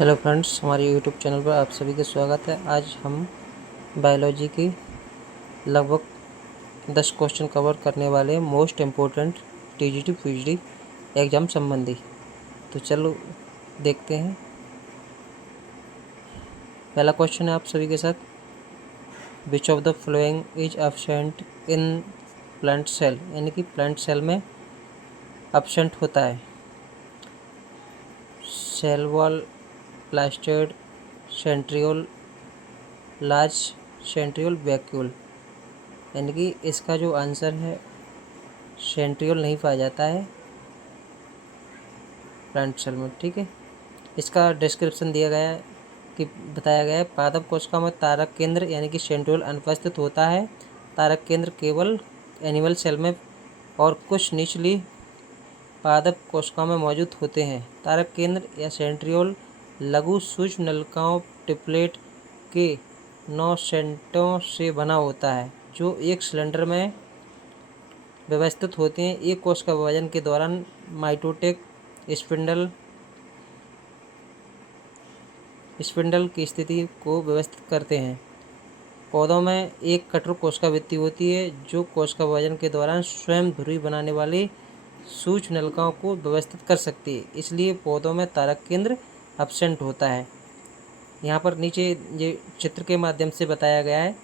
Hello friends, हमारे YouTube channel पर आप सभी का स्वागत है। आज हम बायोलॉजी की लगभग 10 क्वेश्चन कवर करने वाले हैं, most important TGT PGT exam संबंधी। तो चलो देखते हैं। पहला क्वेश्चन है आप सभी के साथ, which of the following is absent in plant cell, यानी कि प्लांट सेल में एब्सेंट होता है। Cell wall, plastid, centriole, large centriole vacuole, यानी कि इसका जो आंसर है सेंट्रियोल नहीं पाया जाता है प्लांट सेल में। ठीक है, इसका डिस्क्रिप्शन दिया गया है कि बताया गया है, पादप कोशिका में तारक केंद्र यानी कि सेंट्रियोल अनुपस्थित होता है। तारक केंद्र केवल एनिमल सेल में और कुछ निचली पादप कोशिकाओं में मौजूद होते हैं। तारक केंद्र या सेंट्रियोल लघु सूक्ष्म नलिकाओं टिप्लेट के 9 सेंटों से बना होता है, जो एक सिलेंडर में व्यवस्थित होते हैं। एक कोशिका विभाजन के दौरान माइटोटिक स्पिंडल की स्थिति को व्यवस्थित करते हैं। पौधों में एक कठोर कोशिका भित्ति होती है, जो कोशिका विभाजन के दौरान स्वयं ध्रुवी बनाने वाली सूक्ष्म नलिकाओं को व्यवस्थित कर सकती है, इसलिए पौधों में तारक केंद्र एब्सेंट होता है। यहाँ पर नीचे ये चित्र के माध्यम से बताया गया है,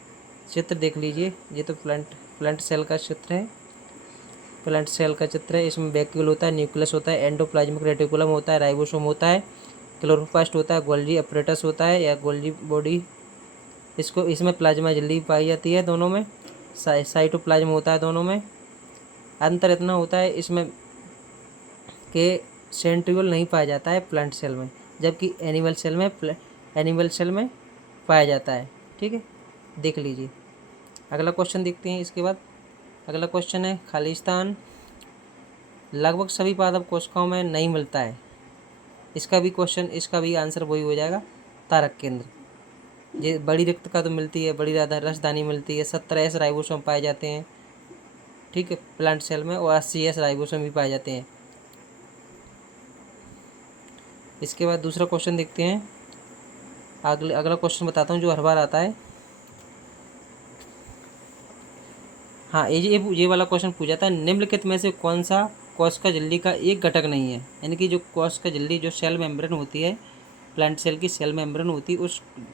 चित्र देख लीजिए। ये तो प्लांट सेल का चित्र है। प्लांट सेल का चित्र है। इसमें वैक्यूल होता है, न्यूक्लियस होता है, एंडोप्लाज्मिक रेटिकुलम होता है, राइबोसोम होता है, क्लोरोप्लास्ट होता है, गोल्गी अपरेटस होता है या गोल्गी बॉडी। इसमें प्लाज्मा झिल्ली पाई जाती है, दोनों में साइटोप्लाज्म होता है, दोनों में। अंतर इतना होता है इसमें कि सेंट्रियोल नहीं पाया जाता है प्लांट सेल में, जबकि एनिमल सेल में पाया जाता है। ठीक है, देख लीजिए। अगला क्वेश्चन देखते हैं। इसके बाद अगला क्वेश्चन है, खाली स्थान लगभग सभी पादप कोशिकाओं में नहीं मिलता है। इसका भी आंसर वही हो जाएगा, तारक केंद्र। ये बड़ी रिक्तका तो मिलती है, बड़ी रसदानी मिलती है। 17 S राइबोसोम पाए जाते हैं, ठीक है, प्लांट सेल में, और 80 S राइबोसोम भी पाए जाते हैं। इसके बाद दूसरा क्वेश्चन देखते हैं। अगला क्वेश्चन बताता हूँ जो हर बार आता है। हाँ, ये वाला क्वेश्चन पूछा था, निम्नलिखित में से कौन सा कोशिका झिल्ली का एक घटक नहीं है। यानी कि जो कोशिका झिल्ली, जो सेल मेम्ब्रेन होती है, प्लांट सेल की सेल मेम्ब्रेन होती है,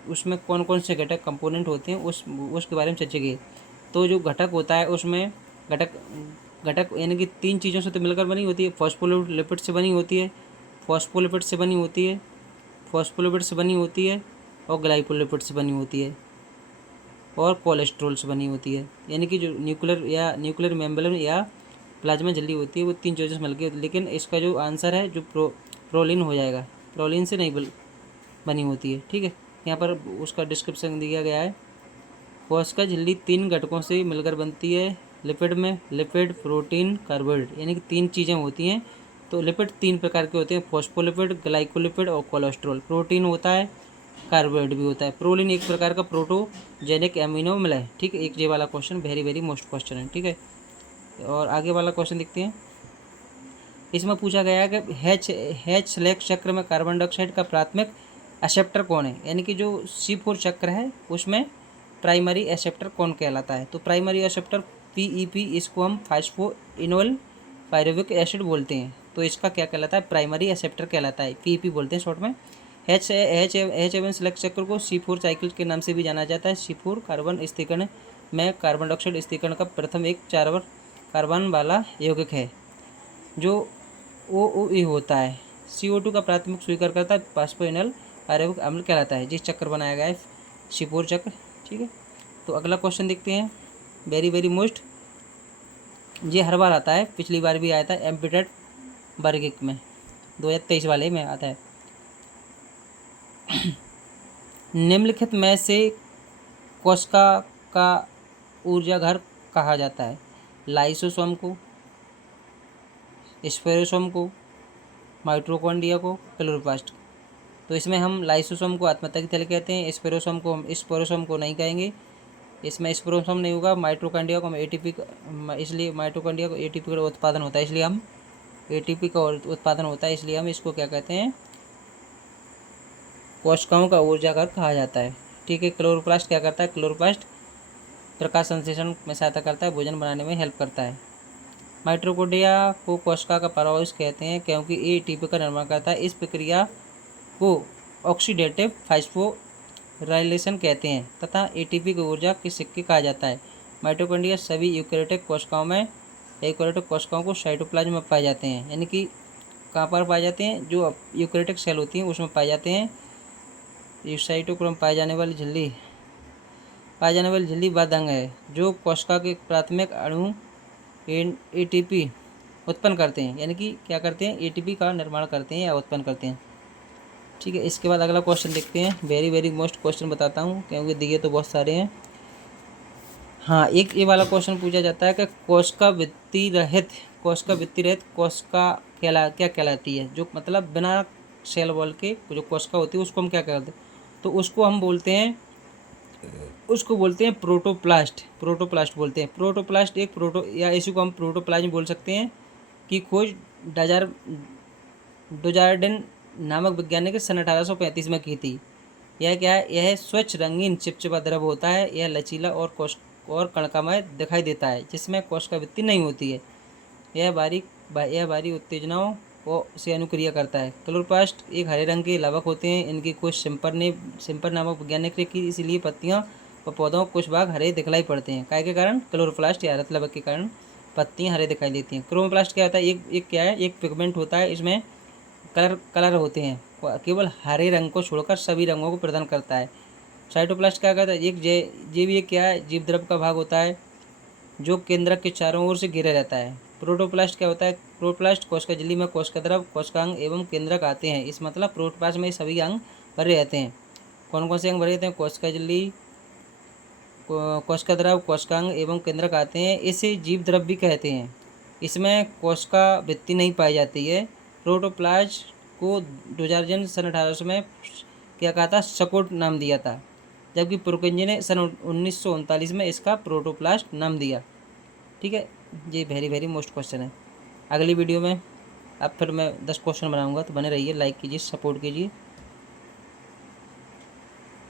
उसमें कौन कौन से घटक कंपोनेंट होते हैं, उसके बारे में चर्चा की। तो जो घटक होता है उसमें घटक यानी कि 3 चीज़ों से तो मिलकर बनी होती है। फॉस्फोलिपिड से बनी होती है, फॉस्फोलिपिड से बनी होती है, फॉस्फोलिपिड से बनी होती है, और ग्लाइकोलिपिड से बनी होती है, और कोलेस्ट्रॉल से बनी होती है। यानी कि जो न्यूक्लियर मेम्ब्रेन या प्लाज्मा झिल्ली होती है, वो 3 चीज़ों से मिलकर। लेकिन इसका जो आंसर है, जो प्रोलिन हो जाएगा। प्रोलिन से नहीं बनी होती है। ठीक है, यहाँ पर उसका डिस्क्रिप्शन दिया गया है। कोशिका झिल्ली 3 घटकों से मिलकर बनती है। लिपिड, प्रोटीन, कार्बोहाइड्रेट, यानी कि 3 चीज़ें होती हैं। तो लिपिड 3 प्रकार के होते हैं, फॉस्फोलिपिड, ग्लाइकोलिपिड और कोलेस्ट्रॉल। प्रोटीन होता है, कार्बोहाइड्रेट भी होता है। प्रोलिन एक प्रकार का प्रोटोजेनिक एमिनो अम्ल है। ठीक है, एक ये वाला question very very most question है। ठीक है, और आगे वाला क्वेश्चन देखते हैं। इसमें पूछा गया है कि हैच स्लेक चक्र में कार्बन डाइऑक्साइड का प्राथमिक एक्सेप्टर कौन है। यानी कि जो C4 चक्र है उसमें प्राइमरी एक्सेप्टर कौन कहलाता है। तो प्राइमरी एक्सेप्टर PEP, इसको हम फास्फोइनोल पायरुविक एसिड बोलते हैं। तो इसका क्या कहलाता है, प्राइमरी एक्सेप्टर कहलाता है, PEP बोलते हैं शॉर्ट में। H7 स्लेक चक्र को C4 साइकिल के नाम से भी जाना जाता है। C4 कार्बन स्थिरीकरण में कार्बन डाइऑक्साइड स्थिरीकरण का प्रथम एक 4 कार्बन वाला यौगिक है, जो OOE होता है। CO2 का प्राथमिक स्वीकारकर्ता फास्फोइनोल पायरुविक अम्ल कहलाता है, जिस चक्कर बनाया गया है C4 चक्र। ठीक है, तो अगला क्वेश्चन देखते हैं, वेरी वेरी मोस्ट। ये हर बार आता है, पिछली बार भी आया था एम्पिटेट वर्गिक में, 2023 वाले में आता है। निम्नलिखित में से कोशिका का ऊर्जा घर कहा जाता है। लाइसोसोम को, स्पेरोसोम को, माइटोकॉन्ड्रिया को, क्लोरोप्लास्ट। तो इसमें हम लाइसोसोम को आत्महत्या की थैली कहते हैं, स्पेरोसोम को नहीं कहेंगे। इसमें स्पेरोसोम नहीं होगा। माइटोकॉन्ड्रिया को हम ATP, इसलिए माइटोकॉन्ड्रिया को ATP का उत्पादन होता है, इसलिए हम ATP का उत्पादन होता है, इसलिए हम इसको क्या कहते हैं, कोशिकाओं का ऊर्जाघर कहा जाता है। ठीक है, क्लोरोप्लास्ट क्या करता है? क्लोरोप्लास्ट प्रकाश संश्लेषण में सहायता करता है, भोजन बनाने में हेल्प करता है। माइटोकॉन्ड्रिया को कोशिका का पावरहाउस कहते हैं क्योंकि ये एटीपी का निर्माण करता है। इस प्रक्रिया को ऑक्सीडेटिव फास्फोराइलेशन कहते हैं तथा एटीपी की ऊर्जा के सिक्के कहा जाता है। माइटोकॉन्ड्रिया सभी यूकेरियोटिक कोशिकाओं में, यूकेरियोटिक कोशिकाओं को साइटोप्लाज्म में पाए जाते हैं। यानी कि कहाँ पर पाए जाते हैं? जो यूकेरियोटिक सेल होती हैं उसमें पाए जाते हैं। ये साइटोक्रोम पाए जाने वाली झिल्ली बद्ध अंग है जो कोशिका के प्राथमिक अणु एटीपी उत्पन्न करते हैं। यानी कि क्या करते हैं? एटीपी का निर्माण करते हैं या उत्पन्न करते हैं। ठीक है, इसके बाद अगला क्वेश्चन देखते हैं। वेरी मोस्ट क्वेश्चन बताता हूँ क्योंकि दिए तो बहुत सारे हैं। हाँ, एक ये वाला क्वेश्चन पूछा जाता है कि कोशिका भित्ति रहित कोशिका क्या कहलाती है? जो मतलब बिना सेल वॉल के जो कोशिका होती है उसको हम क्या कहते हैं? तो उसको बोलते हैं प्रोटोप्लास्ट बोलते हैं। प्रोटोप्लास्ट एक या इसी को हम प्रोटोप्लाज्म बोल सकते हैं की खोज डोजार्डेन नामक वैज्ञानिक ने सन 1835 में की थी। यह क्या है? यह स्वच्छ रंगीन चिपचिपा द्रव होता है। यह लचीला और कणकामय दिखाई देता है जिसमें कोशिका भित्ति नहीं होती है। यह बारी उत्तेजनाओं से अनुक्रिया करता है। क्लोरोप्लास्ट एक हरे रंग के लावक होते हैं। इनकी खोज सिम्पर नामक वैज्ञानिक ने की, इसलिए पत्तियां और पौधों कुछ भाग हरे दिखलाई पड़ते हैं। काय के कारण? क्लोरोप्लास्ट या हरित लावक के कारण पत्तियां हरे दिखाई देती हैं। क्रोमोप्लास्ट क्या होता है? एक क्या है? एक पिगमेंट होता है। इसमें कलर होते हैं, केवल हरे रंग को छोड़कर सभी रंगों को प्रदान करता है। साइटोप्लास्ट क्या करता है? एक क्या है? जीव द्रव का भाग होता है जो केंद्रक के चारों ओर से घिरे रहता है। प्रोटोप्लास्ट क्या होता है? प्रोटोप्लास्ट कोशिका झिल्ली में कोशिका द्रव, कोशिकांग एवं केंद्रक आते हैं। इस मतलब प्रोटोप्लास्ट में सभी अंग भरे रहते हैं। कौन कौन से अंग भरे रहते हैं? कोशिका झिल्ली, कोशिका द्रव, कोशिकांग एवं केंद्रक आते हैं। इसे जीव द्रव भी कहते हैं। इसमें कोशिका भित्ति नहीं पाई जाती है। प्रोटोप्लास्ट को डोजार्डेन सन 1800 में क्या कहा था? सकोट नाम दिया था, जबकि पुरकिंजे ने सन 1939 में इसका प्रोटोप्लास्ट नाम दिया। ठीक है, ये वेरी मोस्ट क्वेश्चन है। अगली वीडियो में अब फिर मैं 10 क्वेश्चन बनाऊंगा, तो बने रहिए, लाइक कीजिए, सपोर्ट कीजिए,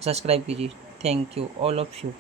सब्सक्राइब कीजिए। Thank you all of you.